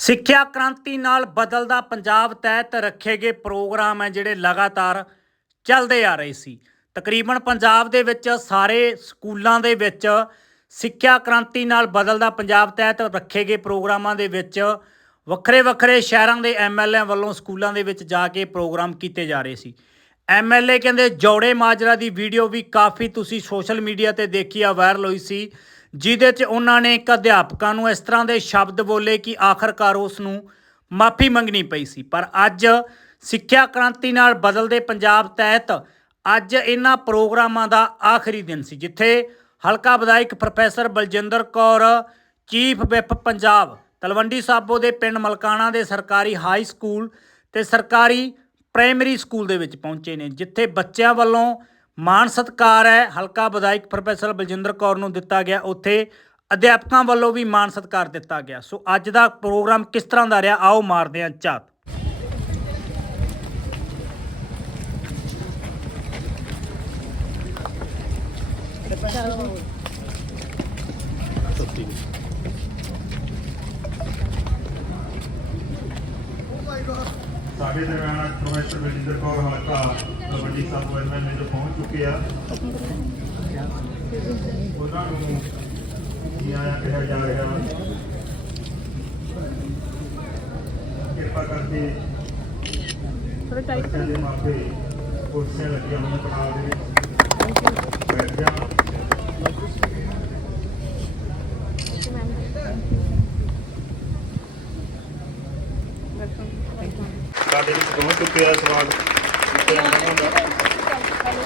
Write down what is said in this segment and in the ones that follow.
ਸਿੱਖਿਆ ਕ੍ਰਾਂਤੀ ਨਾਲ ਬਦਲਦਾ ਪੰਜਾਬ ਤਹਿਤ ਰੱਖੇ ਗਏ ਪ੍ਰੋਗਰਾਮ ਹੈ ਜਿਹੜੇ ਲਗਾਤਾਰ ਚੱਲਦੇ ਆ ਰਹੇ ਸੀ। ਤਕਰੀਬਨ ਪੰਜਾਬ ਦੇ ਵਿੱਚ ਸਾਰੇ ਸਕੂਲਾਂ ਦੇ ਵਿੱਚ ਸਿੱਖਿਆ ਕ੍ਰਾਂਤੀ ਨਾਲ ਬਦਲਦਾ ਪੰਜਾਬ ਤਹਿਤ ਰੱਖੇ ਗਏ ਪ੍ਰੋਗਰਾਮਾਂ ਦੇ ਵਿੱਚ ਵੱਖਰੇ ਵੱਖਰੇ ਸ਼ਹਿਰਾਂ ਦੇ ਐਮਐਲਏ ਵੱਲੋਂ ਸਕੂਲਾਂ ਦੇ ਵਿੱਚ ਜਾ ਕੇ ਪ੍ਰੋਗਰਾਮ ਕੀਤੇ ਜਾ ਰਹੇ ਸੀ। ਐਮਐਲਏ ਕਹਿੰਦੇ, ਜੋੜੇ ਮਾਜਰਾ ਦੀ ਵੀਡੀਓ ਵੀ ਕਾਫੀ ਤੁਸੀਂ ਸੋਸ਼ਲ ਮੀਡੀਆ ਤੇ ਦੇਖੀ ਆ, ਵਾਇਰਲ ਹੋਈ ਸੀ। ਜਿਹਦੇ 'ਚ ਉਹਨਾਂ ਨੇ ਇੱਕ ਅਧਿਆਪਕਾਂ ਨੂੰ ਇਸ ਤਰ੍ਹਾਂ ਦੇ ਸ਼ਬਦ ਬੋਲੇ ਕਿ ਆਖਰਕਾਰ ਉਸ ਨੂੰ ਮਾਫੀ ਮੰਗਣੀ ਪਈ ਸੀ। ਪਰ ਅੱਜ ਸਿੱਖਿਆ ਕ੍ਰਾਂਤੀ ਨਾਲ ਬਦਲਦੇ ਪੰਜਾਬ ਤਹਿਤ ਅੱਜ ਇਹਨਾਂ ਪ੍ਰੋਗਰਾਮਾਂ ਦਾ ਆਖਰੀ ਦਿਨ ਸੀ, ਜਿੱਥੇ ਹਲਕਾ ਵਿਧਾਇਕ professor Baljinder Kaur, chief whip Punjab, Talwandi Sabo ਦੇ ਪਿੰਡ ਮਲਕਾਣਾ ਦੇ ਸਰਕਾਰੀ ਹਾਈ ਸਕੂਲ ਤੇ ਸਰਕਾਰੀ ਪ੍ਰਾਇਮਰੀ ਸਕੂਲ ਦੇ ਵਿੱਚ ਪਹੁੰਚੇ ਨੇ, ਜਿੱਥੇ ਬੱਚਿਆਂ ਵੱਲੋਂ ਮਾਣ ਸਤਿਕਾਰ ਹੈ, ਹਲਕਾ ਵਿਧਾਇਕ ਪ੍ਰੋਫੈਸਰ ਬਲਜਿੰਦਰ ਕੌਰ ਨੂੰ ਦਿੱਤਾ ਗਿਆ ਉੱਥੇ, ਅਧਿਆਪਕਾਂ ਵੱਲੋਂ ਵੀ ਮਾਣ ਸਤਿਕਾਰ ਦਿੱਤਾ ਗਿਆ। ਸੋ ਅੱਜ ਦਾ ਪ੍ਰੋਗਰਾਮ ਕਿਸ ਤਰ੍ਹਾਂ ਦਾ ਰਿਹਾ? ਆਓ ਮਾਰਦੇ ਹਾਂ ਝਾਤ ਸਾਡੇ ਦਰਮਿਆਨ ਅੱਜ ਪ੍ਰੋਫੈਸਰ ਬਲਜਿੰਦਰ ਕੌਰ ਹਲਕਾ ਤਲਵੰਡੀ ਸਾਬੋ ਐਮਐਲਏ ਜੋ ਪਹੁੰਚ ਚੁੱਕੇ ਆ। ਉਹਨਾਂ ਨੂੰ ਕੀ ਆਇਆ ਕਿਹਾ ਜਾ ਰਿਹਾ? ਵਾ ਕਿਰਪਾ ਕਰਕੇ ਬੱਚਿਆਂ ਦੇ ਮਾਪੇ ਕੁਰਸੀਆਂ ਲੱਗੀਆਂ ਹੋਈਆਂ ਪੜਾਅ ਦੇ ਵਿੱਚ। ਬੈਠ ਜਾਣ ਸਾਡੇ ਵਿੱਚ ਪਹੁੰਚ ਚੁੱਕੇ ਆ ਸਵਾਗਤ ਕੀਤਾ ਉਹਨਾਂ ਦਾ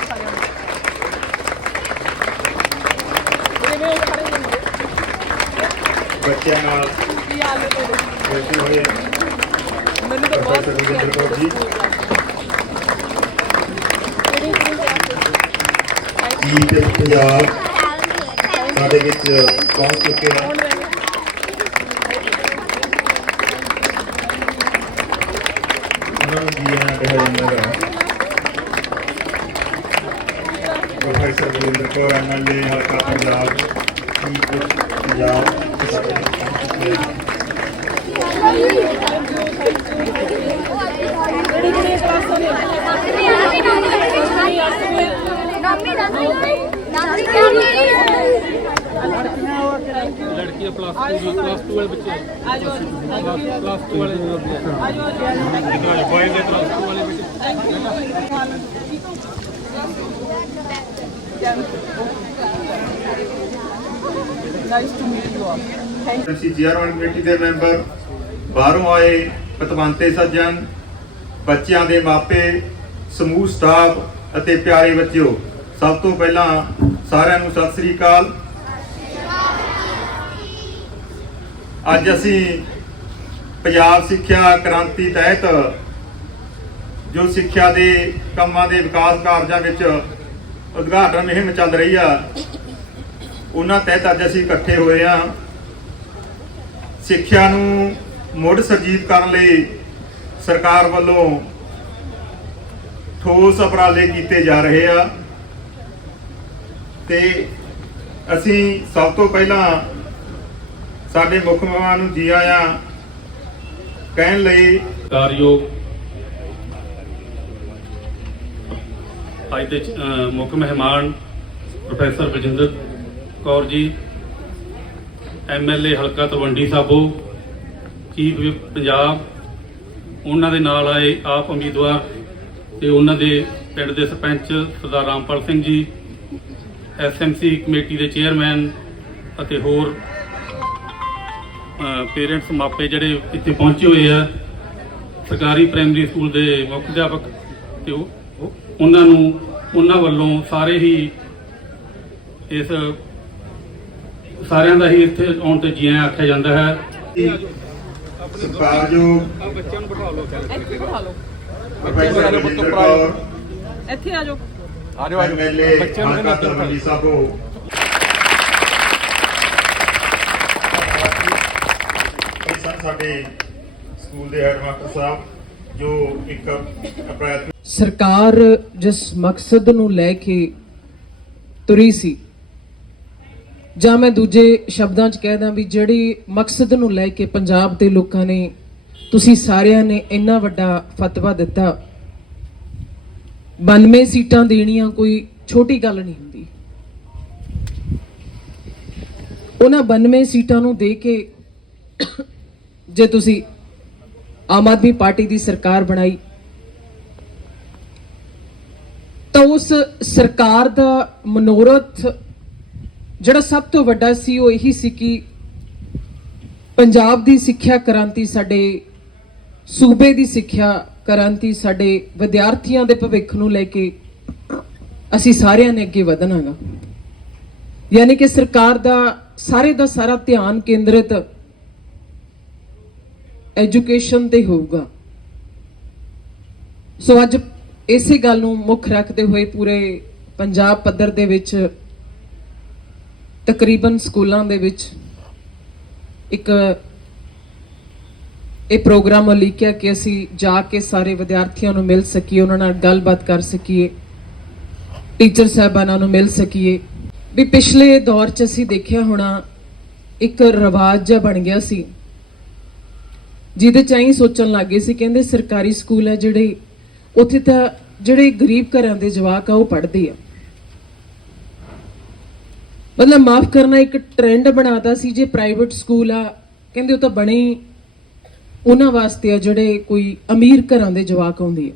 ਬੱਚਿਆਂ ਨਾਲ ਬੈਠੇ ਹੋਏ ਪ੍ਰੋਫੈਸਰ ਬਲਜਿੰਦਰ ਕੌਰ ਜੀ। ਕੀ ਤੇ ਪੰਜਾਬ ਸਾਡੇ ਵਿੱਚ ਪਹੁੰਚ ਚੁੱਕੇ ਆ। ਪ੍ਰੋਫੈਸਰ ਬਲਜਿੰਦਰ ਕੌਰ ਐਮਐਲਏ ਹਲਕਾ ਪੰਜਾਬ ਕੀ ਕੁਛ ਪੰਜਾਬ ਲੜਕੀਆਂ ਪਲੱਸ 2 ਪਲੱਸ 2 ਵਾਲੇ ਬੱਚੇ ਪਲੱਸ 2 ਵਾਲੇ ਬॉयਜ਼ ਦੇ ਪਲੱਸ 2 ਵਾਲੇ ਬੱਚੇ ਅਸੀਂ ਚੇਅਰਮੈਨ ਕਮੇਟੀ ਦੇ ਮੈਂਬਰ ਬਾਹਰੋਂ ਆਏ ਪਤਵੰਤੇ ਸੱਜਣ, ਬੱਚਿਆਂ ਦੇ ਮਾਪੇ, ਸਮੂਹ ਸਟਾਫ ਅਤੇ ਪਿਆਰੇ ਬੱਚਿਓ, ਸਭ ਤੋਂ ਪਹਿਲਾਂ ਸਾਰਿਆਂ ਨੂੰ ਸਤਿ ਸ੍ਰੀ ਅਕਾਲ। ਅੱਜ ਅਸੀਂ ਪੰਜਾਬ ਸਿੱਖਿਆ ਕ੍ਰਾਂਤੀ ਤਹਿਤ ਜੋ ਸਿੱਖਿਆ ਦੇ ਕੰਮਾਂ ਦੇ ਵਿਕਾਸ ਕਾਰਜਾਂ ਵਿੱਚ ਉਦਘਾਟਨ ਮੁਹਿੰਮ ਚੱਲ ਰਹੀ ਆ। ਉਹਨਾਂ ਤਹਿਤ ਅੱਜ ਅਸੀਂ ਇਕੱਠੇ ਹੋਏ ਆ। ਸਿੱਖਿਆ ਨੂੰ ਮੁੜ ਸਰਜੀਤ ਕਰਨ ਲਈ ਸਰਕਾਰ ਵੱਲੋਂ ਠੋਸ ਉਪਰਾਲੇ ਕੀਤੇ ਜਾ ਰਹੇ ਆ। ਤੇ ਅਸੀਂ ਸਭ ਤੋਂ ਪਹਿਲਾਂ ਸਾਡੇ ਮੁੱਖ ਮਹਿਮਾਨ ਨੂੰ ਜੀ ਆਇਆਂ। ਕਹਿਣ ਲਈ ਕਾਰਯੋਗ ਅੱਜ ਦੇ ਮੁੱਖ ਮਹਿਮਾਨ ਪ੍ਰੋਫੈਸਰ ਬਜਿੰਦਰ ਕੌਰ ਜੀ ਐਮਐਲਏ ਹਲਕਾ ਤਲਵੰਡੀ ਸਾਬੋ, ਚੀਫ ਵਿਪ ਪੰਜਾਬ, ਉਹਨਾਂ ਦੇ ਨਾਲ ਆਏ ਆਪ ਉਮੀਦਵਾਰ ਤੇ ਉਹਨਾਂ ਦੇ ਪਿੰਡ ਦੇ ਸਰਪੰਚ ਸਰਦਾਰ ਰਾਮਪਾਲ ਸਿੰਘ ਜੀ ਐਸਐਮਸੀ ਕਮੇਟੀ ਦੇ ਚੇਅਰਮੈਨ ਅਤੇ ਹੋਰ ਪੇਰੈਂਟਸ ਮਾਪੇ ਜਿਹੜੇ ਇੱਥੇ ਪਹੁੰਚੇ ਹੋਏ ਆ, ਸਰਕਾਰੀ ਪ੍ਰਾਇਮਰੀ ਸਕੂਲ ਦੇ ਮੁੱਖ ਅਧਿਆਪਕ ਤੇ ਉਹ- ਉਹਨਾਂ ਨੂੰ ਉਹਨਾਂ ਵੱਲੋਂ ਸਾਰੇ ਹੀ ਇਸ ਸਾਰਿਆਂ ਦਾ ਹੀ ਇੱਥੇ ਆਉਣ ਤੇ ਜੀ ਆਇਆਂ ਆਖਿਆ ਜਾਂਦਾ ਹੈ। ਸਤਿਕਾਰਯੋਗ ਬੱਚਿਆਂ ਨੂੰ ਬਿਠਾ ਲਓ ਇੱਥੇ ਬਿਠਾ ਲਓ ਪ੍ਰੋਫੈਸਰ ਬਲਜਿੰਦਰ ਕੌਰ ਇੱਥੇ ਆ ਜਾਓ ਐਮਐਲਏ ਹਲਕਾ ਤਲਵੰਡੀ ਸਾਬੋ ਇਹ ਸਨ ਸਾਡੇ ਸਕੂਲ ਦੇ ਹੈਡਮਾਸਟਰ ਸਾਹਿਬ ਜੋ ਇੱਕ ਅਪ੍ਰੈਲ ਸਰਕਾਰ ਜਿਸ ਮਕਸਦ ਨੂੰ ਲੈ ਕੇ ਤੁਰੀ ਸੀ, ਜਾਂ ਮੈਂ ਦੂਜੇ ਸ਼ਬਦਾਂ 'ਚ ਕਹਿ ਦਾਂ ਵੀ ਜਿਹੜੀ ਮਕਸਦ ਨੂੰ ਲੈ ਕੇ ਪੰਜਾਬ ਦੇ ਲੋਕਾਂ ਨੇ, ਤੁਸੀਂ ਸਾਰਿਆਂ ਨੇ ਇੰਨਾ ਵੱਡਾ ਫਤਵਾ ਦਿੱਤਾ 92 ਸੀਟਾਂ ਦੇਣੀਆਂ ਕੋਈ ਛੋਟੀ ਗੱਲ ਨਹੀਂ ਹੁੰਦੀ। ਉਹਨਾਂ 92 ਸੀਟਾਂ ਨੂੰ ਦੇ ਕੇ ਜੇ ਤੁਸੀਂ ਆਮ ਆਦਮੀ ਪਾਰਟੀ ਦੀ ਸਰਕਾਰ ਬਣਾਈ। ਤਾਂ ਉਸ ਸਰਕਾਰ ਦਾ ਮਨੋਰਥ ਜਿਹੜਾ ਸਭ ਤੋਂ ਵੱਡਾ ਸੀ, ਉਹ ਇਹੀ ਸੀ ਕਿ ਪੰਜਾਬ ਦੀ ਸਿੱਖਿਆ ਕ੍ਰਾਂਤੀ ਸਾਡੇ ਸੂਬੇ ਦੀ ਸਿੱਖਿਆ ਕ੍ਰਾਂਤੀ ਸਾਡੇ ਵਿਦਿਆਰਥੀਆਂ ਦੇ ਭਵਿੱਖ ਨੂੰ ਲੈ ਕੇ ਅਸੀਂ ਸਾਰਿਆਂ ਨੇ ਅੱਗੇ ਵਧਣਾਗਾ ਯਾਨੀ ਕਿ ਸਰਕਾਰ ਦਾ ਸਾਰੇ ਦਾ ਸਾਰਾ ਧਿਆਨ ਕੇਂਦਰਿਤ ਐਜੂਕੇਸ਼ਨ ਤੇ ਹੋਊਗਾ। ਸੋ ਅੱਜ ਇਸੇ ਗੱਲ ਨੂੰ ਮੁੱਖ ਰੱਖਦੇ ਹੋਏ ਪੂਰੇ ਪੰਜਾਬ ਪੱਧਰ ਦੇ ਵਿੱਚ ਤਕਰੀਬਨ ਸਕੂਲਾਂ ਦੇ ਵਿੱਚ ਇੱਕ ਇਹ ਪ੍ਰੋਗਰਾਮ ਉਲੀਕਿਆ ਕਿ ਅਸੀਂ ਜਾ ਕੇ ਸਾਰੇ ਵਿਦਿਆਰਥੀਆਂ ਨੂੰ ਮਿਲ ਸਕੀਏ, ਉਹਨਾਂ ਨਾਲ ਗੱਲਬਾਤ ਕਰ ਸਕੀਏ, ਟੀਚਰ ਸਾਹਿਬਾਨਾਂ ਨੂੰ ਮਿਲ ਸਕੀਏ। ਵੀ ਪਿਛਲੇ ਦੌਰ 'ਚ ਅਸੀਂ ਦੇਖਿਆ ਹੋਣਾ, ਇੱਕ ਰਿਵਾਜ ਜਿਹਾ ਬਣ ਗਿਆ ਸੀ। ਜਿਹਦੇ ਚ ਐਂ ਸੋਚਣ ਲੱਗੇ ਸੀ, ਕਹਿੰਦੇ ਸਰਕਾਰੀ ਸਕੂਲ ਆ ਜਿਹੜੇ, ਉੱਥੇ ਤਾਂ ਜਿਹੜੇ ਗਰੀਬ ਘਰਾਂ ਦੇ ਜਵਾਕ ਆ, ਉਹ ਪੜ੍ਹਦੇ ਆ। ਮਤਲਬ ਮਾਫ ਕਰਨਾ ਇੱਕ ਟ੍ਰੈਂਡ ਬਣਾਤਾ ਸੀ, ਜੇ ਪ੍ਰਾਈਵੇਟ ਸਕੂਲ ਆ, ਕਹਿੰਦੇ ਉਹ ਤਾਂ ਬਣੇ ਉਹਨਾਂ ਵਾਸਤੇ ਆ, ਜਿਹੜੇ ਕੋਈ ਅਮੀਰ ਘਰਾਂ ਦੇ ਜਵਾਕ ਆਉਂਦੇ ਆ।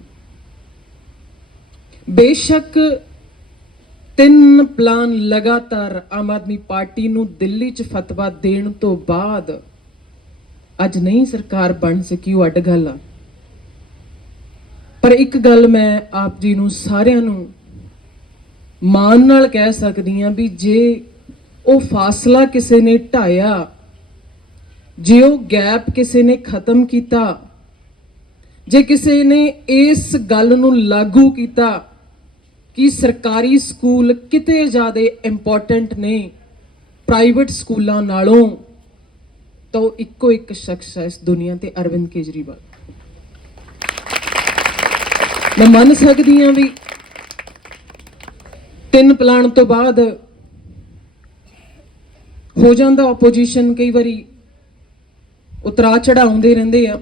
ਬੇਸ਼ੱਕ ਤਿੰਨ ਪਲਾਨ ਲਗਾਤਾਰ ਆਮ ਆਦਮੀ ਪਾਰਟੀ ਨੂੰ ਦਿੱਲੀ 'ਚ ਫਤਵਾ ਦੇਣ ਤੋਂ ਬਾਅਦ ਅੱਜ ਨਹੀਂ ਸਰਕਾਰ ਬਣ ਸਕੀ ਉਹ ਅੱਡ ਗੱਲ ਆ ਪਰ ਇੱਕ ਗੱਲ ਮੈਂ ਆਪ ਜੀ ਨੂੰ ਸਾਰਿਆਂ ਨੂੰ ਮਾਣ ਨਾਲ ਕਹਿ ਸਕਦੀ ਆ ਵੀ ਜੇ ਉਹ ਫਾਸਲਾ ਕਿਸੇ ਨੇ ਢਾਇਆ, ਜੇ ਉਹ ਗੈਪ ਕਿਸੇ ਨੇ ਖਤਮ ਕੀਤਾ, ਜੇ ਕਿਸੇ ਨੇ ਇਸ ਗੱਲ ਨੂੰ ਲਾਗੂ ਕੀਤਾ ਕਿ ਸਰਕਾਰੀ ਸਕੂਲ ਕਿਤੇ ਜ਼ਿਆਦਾ ਇੰਪੋਰਟੈਂਟ ਨੇ ਪ੍ਰਾਈਵੇਟ ਸਕੂਲਾਂ ਨਾਲੋਂ ਤਾਂ ਉਹ ਇੱਕੋ ਇੱਕ ਸ਼ਖਸ ਹੈ ਇਸ ਦੁਨੀਆ ਤੇ ਅਰਵਿੰਦ ਕੇਜਰੀਵਾਲ। ਮੈਂ ਮੰਨ ਸਕਦੀ ਹਾਂ ਵੀ ਤਿੰਨ ਪਲਾਨ ਤੋਂ ਬਾਅਦ ਹੋ ਜਾਂਦਾ ਆਪੋਜੀਸ਼ਨ ਕਈ ਵਾਰੀ ਉਤਰਾ ਚੜਾਉਂਦੇ ਰਹਿੰਦੇ ਆ।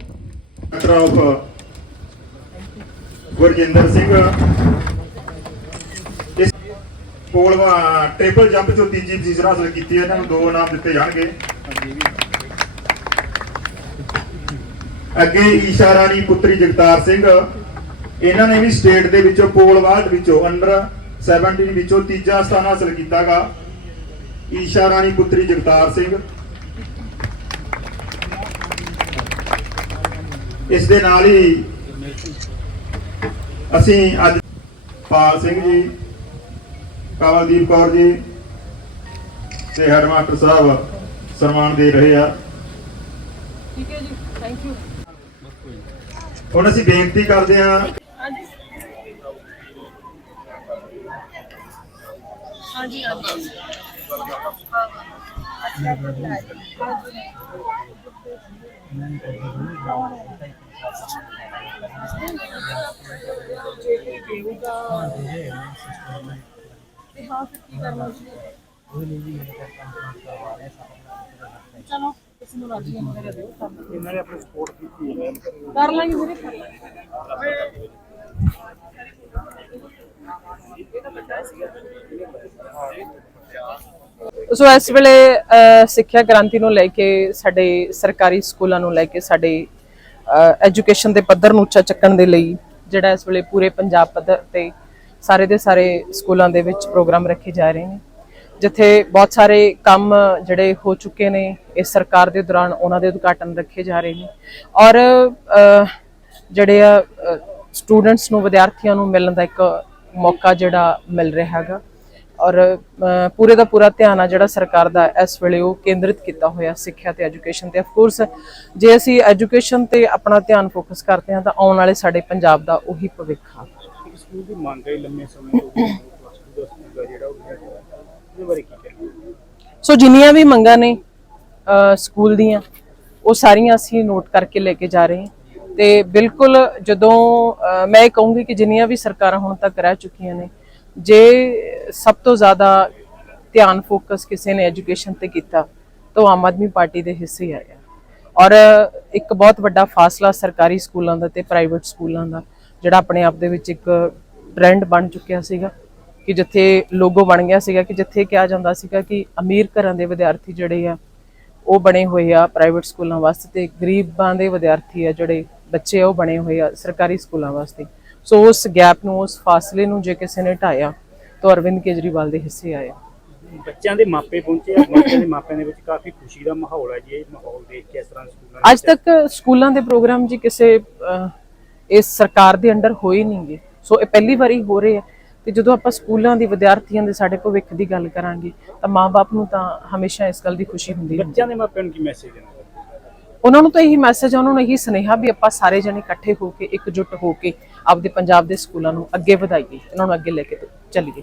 ਗੁਰਜਿੰਦਰ ਸਿੰਘ। ਇਸ ਕੋਲ ਟ੍ਰਿਪਲ ਜੰਪ ਚੋਂ ਤੀਜੀ ਪੋਜੀਸ਼ਨ ਹਾਸਲ ਕੀਤੀ ਹੈ ਇਹਨਾਂ ਨੂੰ ਦੋ ਨਾਮ ਦਿੱਤੇ ਜਾਣਗੇ। ਅੱਗੇ ਈਸ਼ਾ ਰਾਣੀ ਪੁੱਤਰੀ ਜਗਤਾਰ ਸਿੰਘ, ਇਹਨਾਂ ਨੇ ਵੀ ਸਟੇਟ ਦੇ ਵਿੱਚੋਂ ਪੋਲ ਵਾਲਡ ਵਿੱਚੋਂ ਅੰਡਰ 17 ਵਿੱਚੋਂ ਤੀਜਾ ਸਥਾਨ ਹਾਸਲ ਕੀਤਾਗਾ। ਈਸ਼ਾ ਰਾਣੀ ਪੁੱਤਰੀ ਜਗਤਾਰ ਸਿੰਘ। ਇਸ ਦੇ ਨਾਲ ਹੀ ਅਸੀਂ ਅੱਜ ਪਾਲ ਸਿੰਘ ਜੀ, ਕਵਲਦੀਪ ਕੌਰ ਜੀ ਤੇ ਹੈਡਮਾਸਟਰ ਸਾਹਿਬ ਸਨਮਾਨ ਦੇ ਰਹੇ ਆ। ਠੀਕ ਹੈ ਜੀ ਥੈਂਕ ਯੂ ਹੁਣ ਅਸੀਂ ਬੇਨਤੀ ਕਰਦੇ ਹਾਂ ਹਾਂਜੀ ਹਾਂਜੀ। ਹਾਂਜੀ ਤੇ ਹਾਂ ਫਿਰ ਕੀ ਕਰਨਾ ਸੀ ਚਲੋ। ਕਿਸੇ ਨੂੰ ਰਾਜੀ ਹੋਣ ਦੇ ਦਿਓ ਇਹਨਾਂ ਨੇ ਆਪਣੀ ਸਪੋਰਟ ਕੀਤੀ ਹੈ। ਕਰ ਲਾਂਗੇ ਵੀਰੇ ਕਰ ਲਾਂਗੇ। ਸੋ ਇਸ ਵੇਲੇ ਸਿੱਖਿਆ ਕ੍ਰਾਂਤੀ ਨੂੰ ਲੈ ਕੇ ਸਾਡੇ ਸਰਕਾਰੀ ਸਕੂਲਾਂ ਨੂੰ ਲੈ ਕੇ ਸਾਡੇ ਐਜੂਕੇਸ਼ਨ ਦੇ ਪੱਧਰ ਨੂੰ ਉੱਚਾ ਚੱਕਣ ਦੇ ਲਈ ਜਿਹੜਾ ਇਸ ਵੇਲੇ ਪੂਰੇ ਪੰਜਾਬ ਪੱਧਰ ਤੇ ਸਾਰੇ ਦੇ ਸਾਰੇ ਸਕੂਲਾਂ ਦੇ ਵਿੱਚ ਪ੍ਰੋਗਰਾਮ ਰੱਖੇ ਜਾ ਰਹੇ ਨੇ। ਜਿੱਥੇ ਬਹੁਤ ਸਾਰੇ ਕੰਮ ਜਿਹੜੇ ਹੋ ਚੁੱਕੇ ਨੇ ਇਸ ਸਰਕਾਰ ਦੇ ਦੌਰਾਨ ਉਹਨਾਂ ਦੇ ਉਦਘਾਟਨ ਰੱਖੇ ਜਾ ਰਹੇ ਨੇ। ਔਰ ਜਿਹੜੇ ਆ ਸਟੂਡੈਂਟਸ ਨੂੰ, ਵਿਦਿਆਰਥੀਆਂ ਨੂੰ ਮਿਲਣ ਦਾ ਇੱਕ ਮੌਕਾ ਜਿਹੜਾ ਮਿਲ ਰਿਹਾ ਹੈਗਾ। ਔਰ ਪੂਰੇ ਦਾ ਪੂਰਾ ਧਿਆਨ ਆ ਜਿਹੜਾ ਸਰਕਾਰ ਦਾ ਇਸ ਵੇਲੇ ਉਹ ਕੇਂਦਰਿਤ ਕੀਤਾ ਹੋਇਆ ਸਿੱਖਿਆ ਤੇ ਐਜੂਕੇਸ਼ਨ ਤੇ। ਆਫ ਕੋਰਸ ਜੇ ਅਸੀਂ ਐਜੂਕੇਸ਼ਨ ਤੇ ਆਪਣਾ ਧਿਆਨ ਫੋਕਸ ਕਰਦੇ ਹਾਂ ਤਾਂ ਆਉਣ ਵਾਲੇ ਸਾਡੇ ਪੰਜਾਬ ਦਾ ਉਹੀ ਭਵਿੱਖ ਆ। ਸਕੂਲ ਦੀ ਮੰਗ ਹੈ ਲੰਮੇ ਸਮੇਂ ਤੋਂ ਜਿਹੜਾ ਉਹ ਬਾਰੇ ਕੀ ਕਹਿਣਾ ਸੋ ਜਿੰਨੀਆਂ ਵੀ ਮੰਗਾਂ ਨੇ ਸਕੂਲ ਦੀਆਂ, ਉਹ ਸਾਰੀਆਂ ਅਸੀਂ ਨੋਟ ਕਰਕੇ ਲੈ ਕੇ ਜਾ ਰਹੇ ਹਾਂ। ਤੇ ਬਿਲਕੁਲ ਜਦੋਂ ਮੈਂ ਇਹ ਕਹੂੰਗੀ ਕਿ ਜਿੰਨੀਆਂ ਵੀ ਸਰਕਾਰਾਂ ਹੁਣ ਤੱਕ ਰਹਿ ਚੁੱਕੀਆਂ ਨੇ, ਜੇ ਸਭ ਤੋਂ ਜ਼ਿਆਦਾ ਧਿਆਨ ਫੋਕਸ ਕਿਸੇ ਨੇ ਐਜੂਕੇਸ਼ਨ ਤੇ ਕੀਤਾ, ਤਾਂ ਉਹ ਆਮ ਆਦਮੀ ਪਾਰਟੀ ਦੇ ਹਿੱਸੇ ਆਇਆ ਔਰ ਇੱਕ ਬਹੁਤ ਵੱਡਾ ਫਾਸਲਾ ਸਰਕਾਰੀ ਸਕੂਲਾਂ ਦਾ ਤੇ ਪ੍ਰਾਈਵੇਟ ਸਕੂਲਾਂ ਦਾ, ਜਿਹੜਾ ਆਪਣੇ ਆਪ ਦੇ ਵਿੱਚ ਇੱਕ ਟ੍ਰੈਂਡ ਬਣ ਚੁੱਕਿਆ ਸੀਗਾ। ਕਿ ਜਿੱਥੇ ਲੋਗੋ ਬਣ ਗਿਆ ਸੀਗਾ ਕਿ ਜਿੱਥੇ ਕਿਹਾ ਜਾਂਦਾ ਸੀਗਾ ਕਿ ਅਮੀਰ ਘਰਾਂ ਦੇ ਵਿਦਿਆਰਥੀ ਜਿਹੜੇ ਆ ਉਹ ਬਣੇ ਹੋਏ ਆ ਪ੍ਰਾਈਵੇਟ ਸਕੂਲਾਂ ਵਾਸਤੇ ਤੇ ਗਰੀਬਾਂ ਦੇ ਵਿਦਿਆਰਥੀ ਆ ਜਿਹੜੇ ਬੱਚੇ ਆ ਉਹ ਬਣੇ ਹੋਏ ਆ ਸਰਕਾਰੀ ਸਕੂਲਾਂ ਵਾਸਤੇ। ਸੋ ਉਸ ਗੈਪ ਨੂੰ ਉਸ ਫਾਸਲੇ ਨੂੰ ਜੇ ਕਿਸੇ ਨੇ ਢਾਇਆ ਤਾਂ ਅਰਵਿੰਦ ਕੇਜਰੀਵਾਲ ਦੇ ਹਿੱਸੇ ਆਇਆ ਬੱਚਿਆਂ ਦੇ ਮਾਪੇ ਪਹੁੰਚੇ ਆ ਬੱਚਿਆਂ ਦੇ ਮਾਪਿਆਂ ਦੇ ਵਿੱਚ ਕਾਫੀ ਖੁਸ਼ੀ ਦਾ ਮਾਹੌਲ ਹੈ ਜੀ ਇਹ ਮਾਹੌਲ ਦੇਖ ਕੇ ਇਸ ਤਰ੍ਹਾਂ ਸਕੂਲਾਂ ਅੱਜ ਤੱਕ ਸਕੂਲਾਂ ਦੇ ਪ੍ਰੋਗਰਾਮ ਜੀ ਕਿਸੇ ਇਸ ਸਰਕਾਰ ਦੇ ਅੰਡਰ ਹੋਏ ਨਹੀਂਗੇ ਸੋ ਇਹ ਪਹਿਲੀ ਵਾਰੀ ਹੋ ਰਹੇ ਆ। ਤੇ ਜਦੋਂ ਆਪਾਂ ਸਕੂਲਾਂ ਦੀ ਵਿਦਿਆਰਥੀਆਂ ਦੇ ਸਾਡੇ ਭਵਿੱਖ ਦੀ ਗੱਲ ਕਰਾਂਗੇ ਤਾਂ ਮਾਪੇ ਨੂੰ ਤਾਂ ਹਮੇਸ਼ਾ ਇਸ ਗੱਲ ਦੀ ਖੁਸ਼ੀ ਹੁੰਦੀ ਹੈ। ਬੱਚਿਆਂ ਦੇ ਮਾਪਿਆਂ ਨੂੰ ਕੀ ਮੈਸੇਜ ਦੇਣਾ ਉਹਨਾਂ ਨੂੰ ਤਾਂ ਇਹੀ ਮੈਸੇਜ ਉਹਨਾਂ ਨੂੰ ਇਹੀ ਸੁਨੇਹਾ ਵੀ ਆਪਾਂ ਸਾਰੇ ਜਣੇ ਇਕੱਠੇ ਹੋ ਕੇ ਇਕਜੁੱਟ ਹੋ ਕੇ ਆਪਦੇ ਪੰਜਾਬ ਦੇ ਸਕੂਲਾਂ ਨੂੰ ਅੱਗੇ ਵਧਾਈਏ ਇਹਨਾਂ ਨੂੰ ਅੱਗੇ ਲੈ ਕੇ ਚੱਲੀਏ।